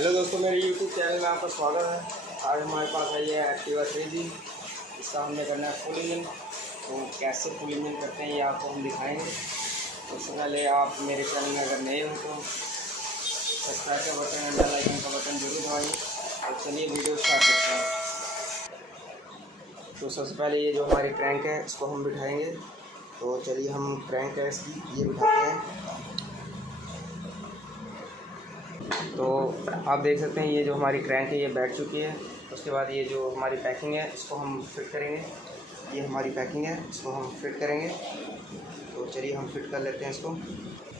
Hello दोस्तों, मेरे YouTube channel में आपका स्वागत है। आज हमारे पास है ये एक्टिवा 3G। इसका हमने करना है फुल इंजन। तो कैसे फुल इंजन करते हैं ये आपको हम दिखाएंगे। तो उससे पहले आप मेरे चैनल में अगर नए हो तो सब्सक्राइब का बटन है, बेल आइकन का बटन जरूर दबाइए। तो चलिए वीडियो स्टार्ट करते हैं। तो सबसे पहले ये जो हमारी क्रैंक है इसको हम बिठाएंगे। तो चलिए हम क्रैंक है इसकी ये बिठाते हैं। तो आप देख सकते हैं ये जो हमारी क्रैंक है ये बैठ चुकी है। उसके बाद ये जो हमारी पैकिंग है इसको हम फिट करेंगे। ये हमारी पैकिंग है, इसको हम फिट करेंगे। तो चलिए हम फिट कर लेते हैं इसको।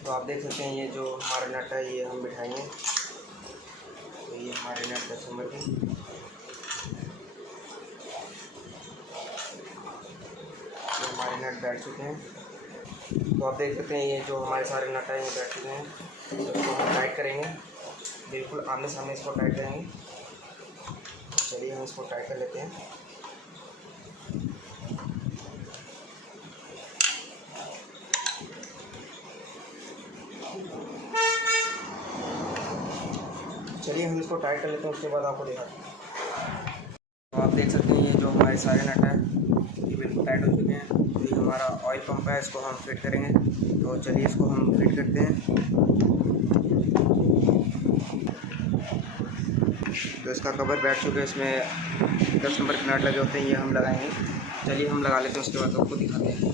तो आप देख सकते हैं ये जो हमारा नट है ये हम बिठाएंगे। तो ये हमारे नट 10 नंबर के। तो हमारे नट बैठ चुके हैं। तो आप देख सकते हैं ये जो हमारे सारे नट हैं ये बैठ चुके हैं। तो इसको हम टाइट करेंगे, बिल्कुल आमने सामने इसको टाइट करेंगे। चलिए हम इसको टाइट कर लेते हैं। चलिए हम इसको टाइट कर लेते हैं, उसके बाद आपको दिखाते हैं। तो आप देख सकते हैं ये जो हमारे सारे नट हैं ये बिल्कुल टाइट हो चुके हैं। तो ये हमारा ऑयल पंप है, इसको हम फिट करेंगे। तो चलिए इसको हम फिट करते हैं। तो इसका कवर बैठ चुका है, इसमें 10 नंबर के नट लगे होते हैं, ये हम लगाएंगे। चलिए हम लगा लेते हैं, उसके बाद आपको दिखाते हैं। तो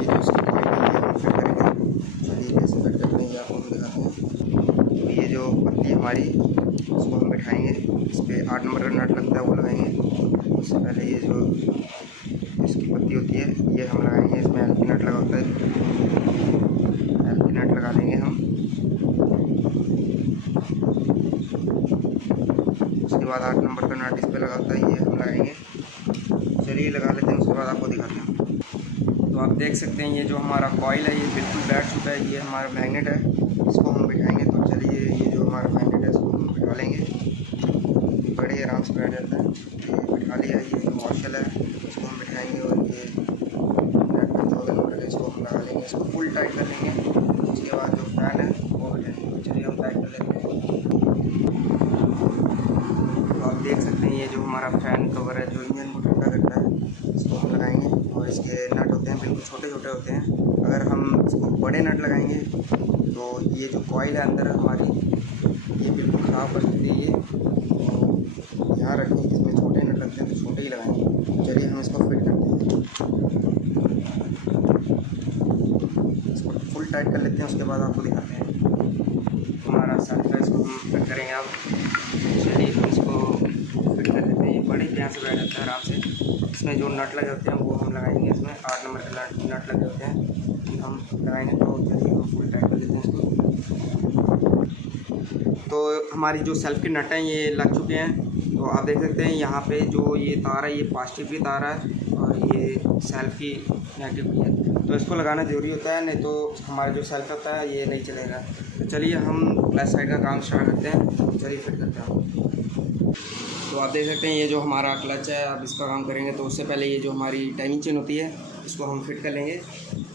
ये जो इसकी प्लेट है ये हम फिट करेंगे। चलिए कैसे फिट करते हैं ये आपको हम दिखाते हैं। तो ये जो पत्ती हमारी इसको हम बिठाएंगे, इस पर 8 नंबर का नट लगता है वो लगाएंगे। उससे पहले ये जो इसकी पत्ती होती है ये हम लगाएंगे। इसमें एल पी नट लगा होता है, एल पी नट लगा लेंगे हम। उसके बाद 8 नंबर का नट इस पर लगा होता है ये हम लगाएंगे। चलिए लगा लेते हैं, उसके बाद आपको दिखाते हैं। तो आप देख सकते हैं ये जो हमारा कॉइल है ये बिल्कुल बैठ चुका है। ये हमारा मैग्नेट है, इसको हम बिठाएंगे। तो चलिए ये जो हमारा मैग्नेट है इसको हम बिठा लेंगे। बड़े आराम से बैठ जाता है। ये बिठा लिया। ये जो वॉशल है इसको हम बिठाएंगे और ये नेट 1000 नंबर है इसको हम लगा लेंगे। इसको फुल टाइट कर लेंगे। उसके बाद जो फैन है वो बिठाएंगे। तो चलिए हम टाइट कर लेते हैं। तो आप देख सकते हैं ये जो हमारा फ़ैन कवर है जो इंजन को ठंडा करता है इसको हम लगाएंगे। और इसके नट होते हैं बिल्कुल छोटे छोटे होते हैं। अगर हम इसको बड़े नट लगाएंगे तो ये जो कॉइल है अंदर हमारी ये बिल्कुल ख़राब कर सकती है। ये तो ध्यान रखें कि इसमें छोटे नट लगते हैं तो छोटे ही लगाएंगे। चलिए हम इसको फिट करते हैं, इसको फुल टाइट कर लेते हैं। उसके बाद आपको दिखाते हैं हमारा सेल्फ है, इसको हम फिट करेंगे। अब चलिए हम इसको फिट कर लेते हैं। ये बड़े प्यार से बैठ जाता है आराम से। इसमें जो नट लगे होते हैं वो हम लगाएंगे। इसमें 8 नंबर के नट लगे होते हैं हम लगाएंगे। तो चलिए हम फुल टाइट कर लेते हैं इसको। तो हमारी जो सेल्फ के नट हैं ये लग चुके हैं। तो आप देख सकते हैं यहाँ पे जो ये तार है ये पॉजिटिव की तार है और ये सेल्फ की नेगेटिव की है। तो इसको लगाना ज़रूरी होता है, नहीं तो हमारा जो सेल्फ होता है ये नहीं चलेगा। तो चलिए हम प्लस साइड का काम स्टार्ट करते हैं। चलिए फिट करते हैं। तो आप देख सकते हैं ये जो हमारा क्लच है अब इसका काम करेंगे। तो उससे पहले ये जो हमारी टाइमिंग चेन होती है इसको हम फिट कर लेंगे।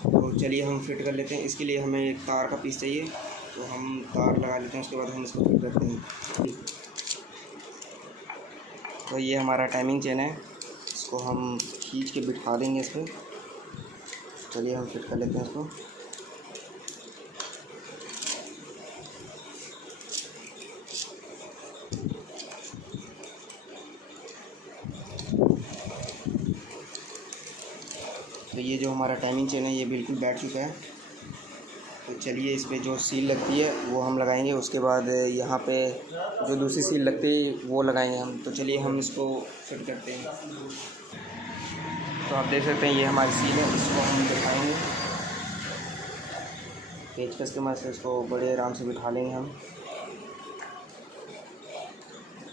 तो चलिए हम फिट कर लेते हैं। इसके लिए हमें एक तार का पीस चाहिए, तो हम तार लगा लेते हैं। उसके बाद हम इसको फिट करते हैं। तो ये हमारा टाइमिंग चेन है, इसको हम खींच के बिठा देंगे इस पर। चलिए हम फिट कर लेते हैं इसको। तो ये जो हमारा टाइमिंग चेन है ये बिल्कुल बैठ चुका है। तो चलिए इस पर जो सील लगती है वो हम लगाएंगे। उसके बाद यहाँ पे जो दूसरी सील लगती है वो लगाएंगे हम। तो चलिए हम इसको फिट करते हैं। तो आप देख सकते हैं ये हमारी सील है, इसको हम बिठाएंगे। पेचकस के मदद से इसको बड़े आराम से बिठा लेंगे हम।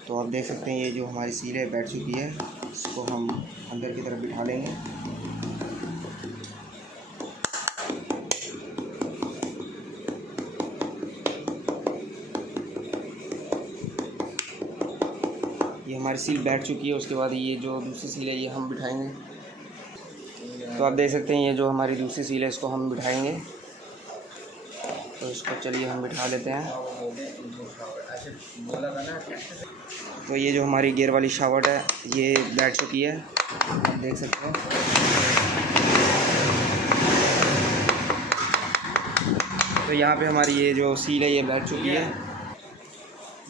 तो आप देख सकते हैं ये जो हमारी सील है बैठ चुकी है, इसको हम अंदर की तरफ बिठा लेंगे। ये हमारी सील बैठ चुकी है। उसके बाद ये जो दूसरी सील है ये हम बिठाएंगे। तो आप देख सकते हैं ये जो हमारी दूसरी सील है इसको हम बिठाएंगे। तो इसको चलिए हम बिठा लेते हैं। तो ये जो हमारी गियर वाली शाफ्ट है ये बैठ चुकी है, आप देख सकते हैं। तो यहाँ पे हमारी ये जो सील है ये बैठ चुकी है।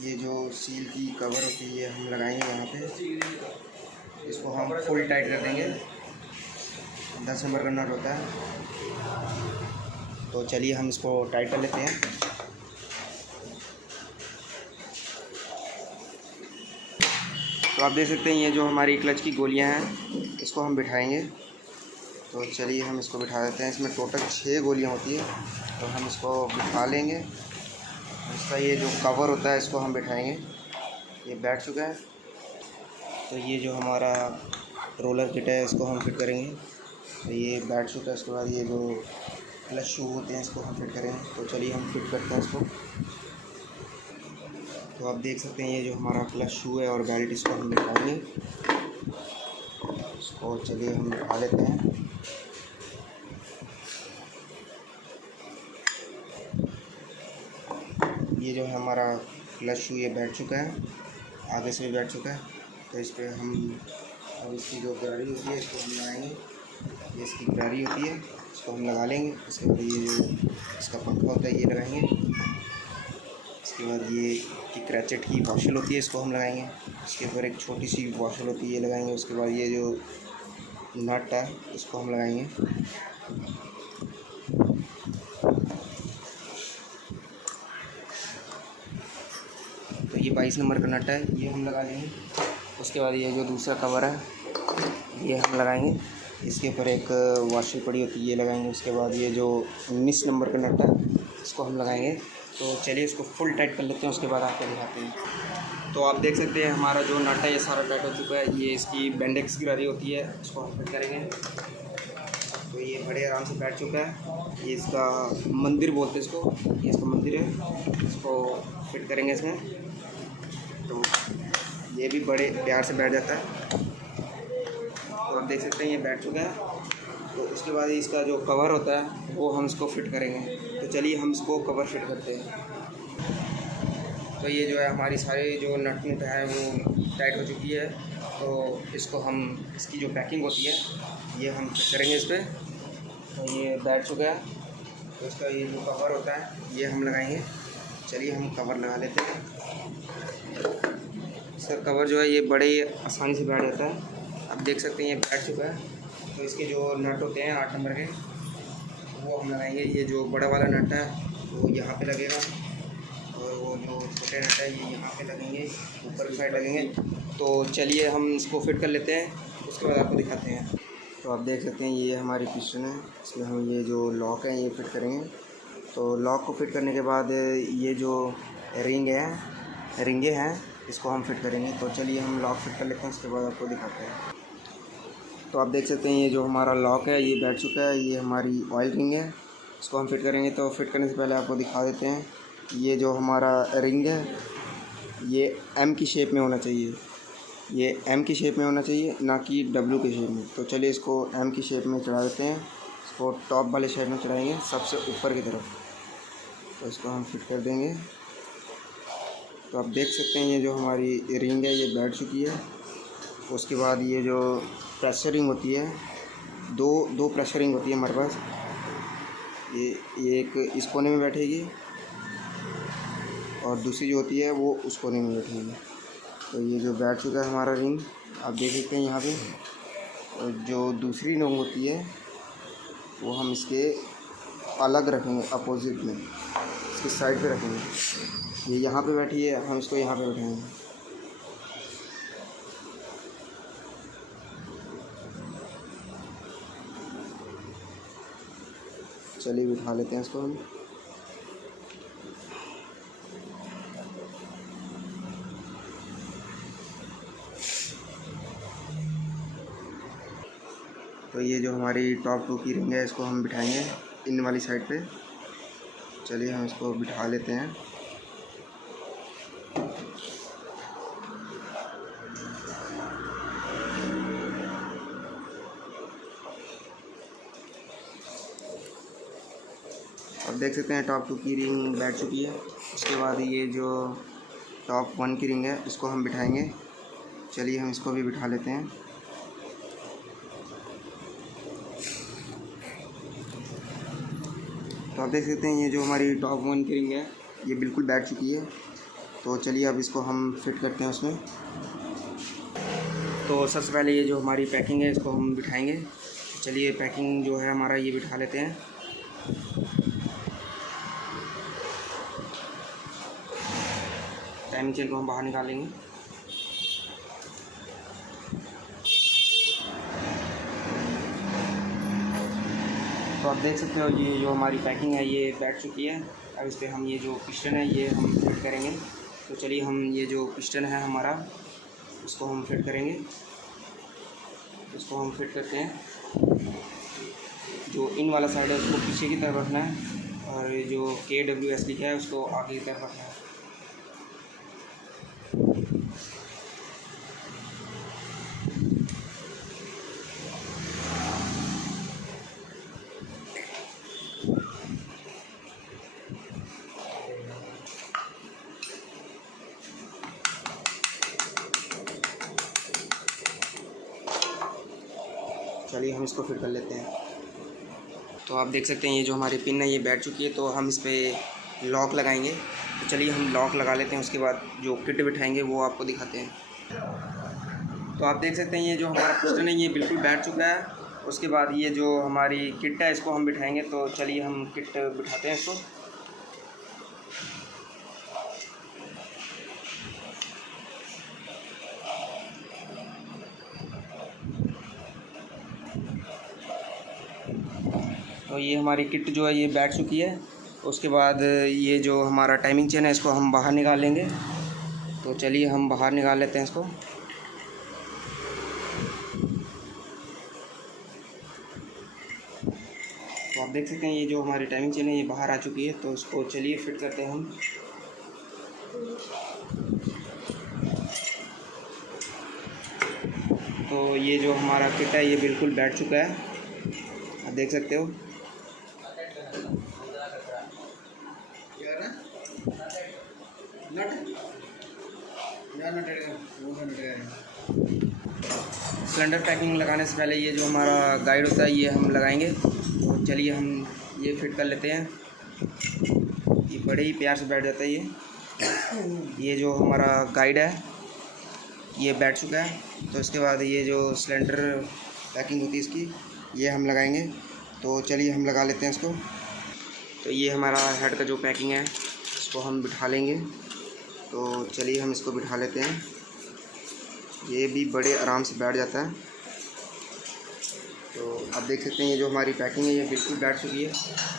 ये जो सील की कवर होती है ये हम लगाएंगे यहाँ पे। इसको हम फुल टाइट कर देंगे, 10 नंबर का नट होता है। तो चलिए हम इसको टाइट कर लेते हैं। तो आप देख सकते हैं ये जो हमारी क्लच की गोलियां हैं इसको हम बिठाएंगे। तो चलिए हम इसको बिठा देते हैं। इसमें टोटल 6 गोलियां होती है, तो हम इसको बिठा लेंगे। इसका ये जो कवर होता है इसको हम बिठाएंगे। ये बैठ चुका है। तो ये जो हमारा रोलर किट है इसको हम फिट करेंगे। तो ये बैठ चुका है। उसके बाद ये जो क्लच शू होते हैं इसको हम फिट करेंगे। तो चलिए हम फिट करते हैं इसको। तो आप देख सकते हैं ये जो हमारा क्लच शू है और बेल्ट इसको हम बिठाएंगे। इसको चलिए हम बिठा लेते हैं। ये जो है हमारा क्लच शू ये बैठ चुका है, आगे से भी बैठ चुका है। तो इस पर हम अब इसकी जो गरारी होती है इसको हम लगाएंगे। ये इसकी गरारी होती है इसको हम लगा लेंगे। उसके बाद ये जो इसका पंखा होता है ये लगाएंगे। इसके बाद ये की क्रैचेट की वॉशल होती है इसको हम लगाएंगे। इसके ऊपर एक छोटी सी वॉशल होती है ये लगाएंगे। उसके बाद ये जो नट है इसको हम लगाएंगे। तो ये 22 नंबर का नट है ये हम लगा लेंगे। उसके बाद ये जो दूसरा कवर है ये हम लगाएंगे। इसके ऊपर एक वॉशल पड़ी होती है ये लगाएंगे। उसके बाद ये जो 19 नंबर का नट है इसको हम लगाएंगे। तो चलिए इसको फुल टाइट कर लेते हैं, उसके बाद आपको दिखाते हैं। तो आप देख सकते हैं हमारा जो नट है ये सारा टाइट हो चुका है। ये इसकी बेंडेक्स गरारी होती है इसको हम फिट करेंगे। तो ये बड़े आराम से बैठ चुका है। ये इसका मंदिर बोलते हैं इसको, ये इसका मंदिर है, इसको फिट करेंगे इसमें। तो ये भी बड़े प्यार से बैठ जाता है। तो आप देख सकते हैं ये बैठ चुका है। तो इसके बाद इसका जो कवर होता है वो हम इसको फिट करेंगे। तो चलिए हम इसको कवर फिट करते हैं। तो ये जो है हमारी सारी जो नट नुट है वो टाइट हो चुकी है। तो इसको हम इसकी जो पैकिंग होती है ये हम फिट करेंगे इस पर। तो ये बैठ चुका है। तो इसका ये जो कवर होता है ये हम लगाएंगे। चलिए हम कवर लगा लेते हैं। इसका कवर जो है ये बड़े आसानी से बैठ जाता है। आप देख सकते हैं ये बैठ चुका है। तो इसके जो नट होते हैं 8 नंबर के वो हम लगाएंगे। ये जो बड़ा वाला नट है वो यहाँ पे लगेगा और वो जो छोटे नट है ये यहाँ पे लगेंगे, ऊपर की साइड लगेंगे। तो चलिए हम इसको फिट कर लेते हैं, उसके बाद आपको दिखाते हैं। तो आप देख सकते हैं ये हमारी पिस्टन है, इसमें हम ये जो लॉक है ये फिट करेंगे। तो लॉक को फिट करने के बाद ये जो रिंगे हैं इसको हम फिट करेंगे। तो चलिए हम लॉक फिट कर लेते हैं, उसके बाद आपको दिखाते हैं। तो आप देख सकते हैं ये जो हमारा लॉक है ये बैठ चुका है। ये हमारी ऑयल रिंग है, इसको हम फिट करेंगे। तो फिट करने से पहले आपको दिखा देते हैं। ये जो हमारा रिंग है ये एम की शेप में होना चाहिए, ये एम की शेप में होना चाहिए, ना कि डब्ल्यू के शेप में। तो चलिए इसको एम की शेप में चढ़ा देते हैं। इसको टॉप वाले शेप में चढ़ाएंगे, सबसे ऊपर की तरफ। तो इसको हम फिट कर देंगे। तो आप देख सकते हैं ये जो हमारी रिंग है ये बैठ चुकी है। उसके बाद ये जो प्रेशर रिंग होती है, दो प्रेशर रिंग होती है हमारे पास। ये एक इस कोने में बैठेगी और दूसरी जो होती है वो उस कोने में बैठेगी। तो ये जो बैठ चुका है हमारा रिंग, आप देख सकते हैं यहाँ पे। और जो दूसरी रिंग होती है वो हम इसके अलग रखेंगे, अपोजिट में, इसकी साइड पे रखेंगे। ये यहाँ पे बैठी है, हम इसको यहाँ पे बैठाएंगे। चलिए बिठा लेते हैं इसको हम। तो ये जो हमारी टॉप 2 की रिंग है इसको हम बिठाएंगे इन वाली साइड पे। चलिए हम इसको बिठा लेते हैं। अब देख सकते हैं टॉप 2 की रिंग बैठ चुकी है। उसके बाद ये जो टॉप 1 की रिंग है इसको हम बिठाएंगे। चलिए हम इसको भी बिठा लेते हैं। तो आप देख सकते हैं ये जो हमारी टॉप 1 की रिंग है ये बिल्कुल बैठ चुकी है। तो चलिए अब इसको हम फिट करते हैं उसमें। तो सबसे पहले ये जो हमारी पैकिंग है इसको हम बिठाएंगे। चलिए पैकिंग जो है हमारा ये बिठा लेते हैं। टाइमिंग चेन को हम बाहर निकालेंगे। तो आप देख सकते हो ये जो हमारी पैकिंग है ये बैठ चुकी है। अब इस पर हम ये जो पिस्टन है ये हम फिट करेंगे। तो चलिए हम ये जो पिस्टन है हमारा उसको हम फिट करेंगे। इसको हम फिट करते हैं। जो इन वाला साइड है उसको पीछे की तरफ रखना है और जो KWS लिखा है उसको आगे की तरफ रखना है। चलिए हम इसको फिट कर लेते हैं। तो आप देख सकते हैं ये जो हमारी पिन है ये बैठ चुकी है। तो हम इस पर लॉक लगाएंगे। तो चलिए हम लॉक लगा लेते हैं। उसके बाद जो किट बिठाएंगे वो आपको दिखाते हैं। तो आप देख सकते हैं ये जो हमारा पिस्टन है ये बिल्कुल बैठ चुका है। उसके बाद ये जो हमारी किट है इसको हम बिठाएंगे। तो चलिए हम किट बिठाते हैं इसको। तो ये हमारी किट जो है ये बैठ चुकी है। उसके बाद ये जो हमारा टाइमिंग चेन है इसको हम बाहर निकाल लेंगे। तो चलिए हम बाहर निकाल लेते हैं इसको। तो आप देख सकते हैं ये जो हमारी टाइमिंग चेन है ये बाहर आ चुकी है। तो इसको चलिए फिट करते हैं हम। तो ये जो हमारा किट है ये बिल्कुल बैठ चुका है, आप देख सकते हो। सिलेंडर पैकिंग लगाने से पहले ये जो हमारा गाइड होता है ये हम लगाएंगे। तो चलिए हम ये फिट कर लेते हैं। ये बड़े ही प्यार से बैठ जाता है ये जो हमारा गाइड है ये बैठ चुका है। तो इसके बाद ये जो सिलेंडर पैकिंग होती है इसकी ये हम लगाएंगे। तो चलिए हम लगा लेते हैं इसको। तो ये हमारा हेड का जो पैकिंग है इसको हम बिठा लेंगे। तो चलिए हम इसको बिठा लेते हैं। ये भी बड़े आराम से बैठ जाता है। तो आप देख सकते हैं ये जो हमारी पैकिंग है ये बिल्कुल बैठ चुकी है।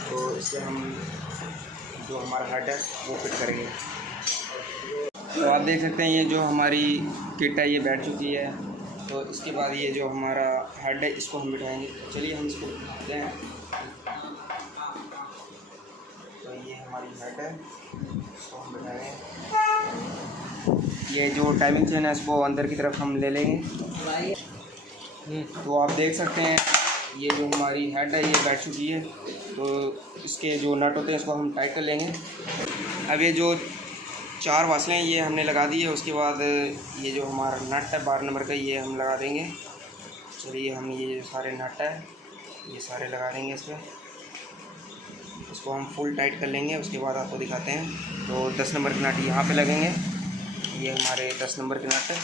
तो इससे हम जो हमारा हेड है वो फिट करेंगे। तो आप देख सकते हैं ये जो हमारी किट है ये बैठ चुकी है। तो इसके बाद ये जो हमारा हेड है इसको हम बिठाएंगे। चलिए हम इसको बिठाते हैं। तो ये हमारी हेड है इसको हम बिठाएंगे। ये जो टाइमिंग चेन है इसको अंदर की तरफ हम ले लेंगे। तो आप देख सकते हैं ये जो हमारी हेड है ये बैठ चुकी है। तो इसके जो नट होते हैं इसको हम टाइट कर लेंगे। अब ये जो 4 वासलें हैं ये हमने लगा दी है। उसके बाद ये जो हमारा नट है 12 नंबर का ये हम लगा देंगे। चलिए हम ये जो सारे नट है ये सारे लगा देंगे इस पर। इसको हम फुल टाइट कर लेंगे। उसके बाद आपको दिखाते हैं। तो 10 नंबर के नट यहाँ पे लगेंगे। ये हमारे 10 नंबर के नट है।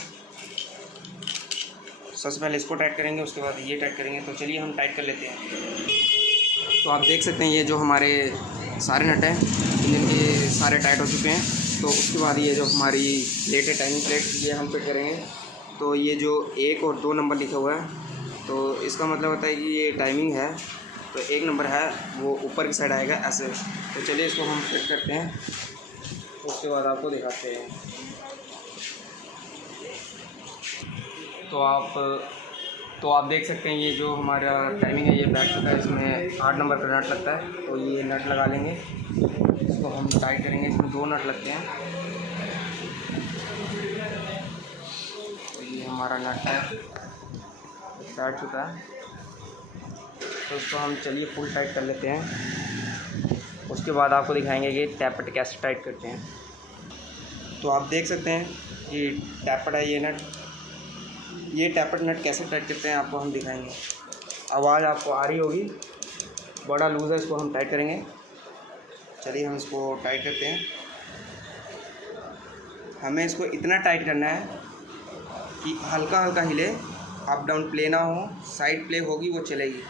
सबसे पहले इसको टाइट करेंगे, उसके बाद ये टाइट करेंगे। तो चलिए हम टाइट कर लेते हैं। तो आप देख सकते हैं ये जो हमारे सारे नट हैं इंजन के सारे टाइट हो चुके हैं। तो उसके बाद ये जो हमारी प्लेट है टाइमिंग प्लेट ये हम फिट करेंगे। तो ये जो 1 और 2 नंबर लिखा हुआ है तो इसका मतलब होता है कि ये टाइमिंग है। तो 1 नंबर है वो ऊपर की साइड आएगा ऐसे। तो चलिए इसको हम फिट करते हैं। उसके बाद आपको दिखाते हैं। तो आप देख सकते हैं ये जो हमारा टाइमिंग है ये बैठ चुका है। इसमें 8 नंबर का नट लगता है। तो ये नट लगा लेंगे, इसको हम टाइट करेंगे। इसमें 2 नट लगते हैं। तो ये हमारा नट है बैठ चुका है। तो इसको हम चलिए फुल टाइट कर लेते हैं। उसके बाद आपको दिखाएंगे कि टैपट कैसे टाइट करते हैं। तो आप देख सकते हैं कि टैपट है ये टैपट नट कैसे टाइट करते हैं आपको हम दिखाएंगे। आवाज़ आपको आ रही होगी, बड़ा लूज़ है, इसको हम टाइट करेंगे। चलिए हम इसको टाइट करते हैं। हमें इसको इतना टाइट करना है कि हल्का हल्का हिले, अप डाउन प्ले ना हो, साइड प्ले होगी वो चलेगी।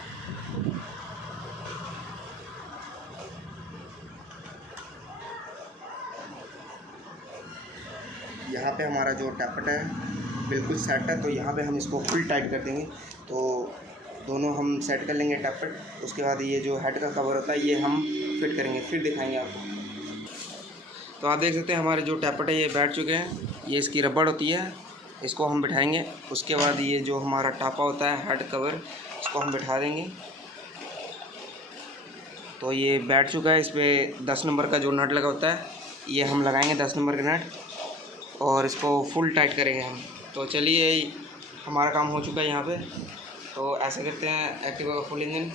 यहाँ पे हमारा जो टैपट है बिल्कुल सेट है, तो यहाँ पे हम इसको फुल टाइट कर देंगे। तो दोनों हम सेट कर लेंगे टैपट। उसके बाद ये जो हेड का कवर होता है ये हम फिट करेंगे, फिर दिखाएंगे आपको। तो आप देख सकते हैं हमारे जो टैपट है ये बैठ चुके हैं। ये इसकी रबड़ होती है, इसको हम बिठाएंगे। उसके बाद ये जो हमारा टापा होता है हेड कवर, इसको हम बिठा देंगे। तो ये बैठ चुका है। इस पर 10 नंबर का जो नट लगा होता है ये हम लगाएंगे, 10 नंबर का नट, और इसको फुल टाइट करेंगे हम। तो चलिए हमारा काम हो चुका है यहाँ पे। तो ऐसे करते हैं एक्टिवा का फुल इंजन।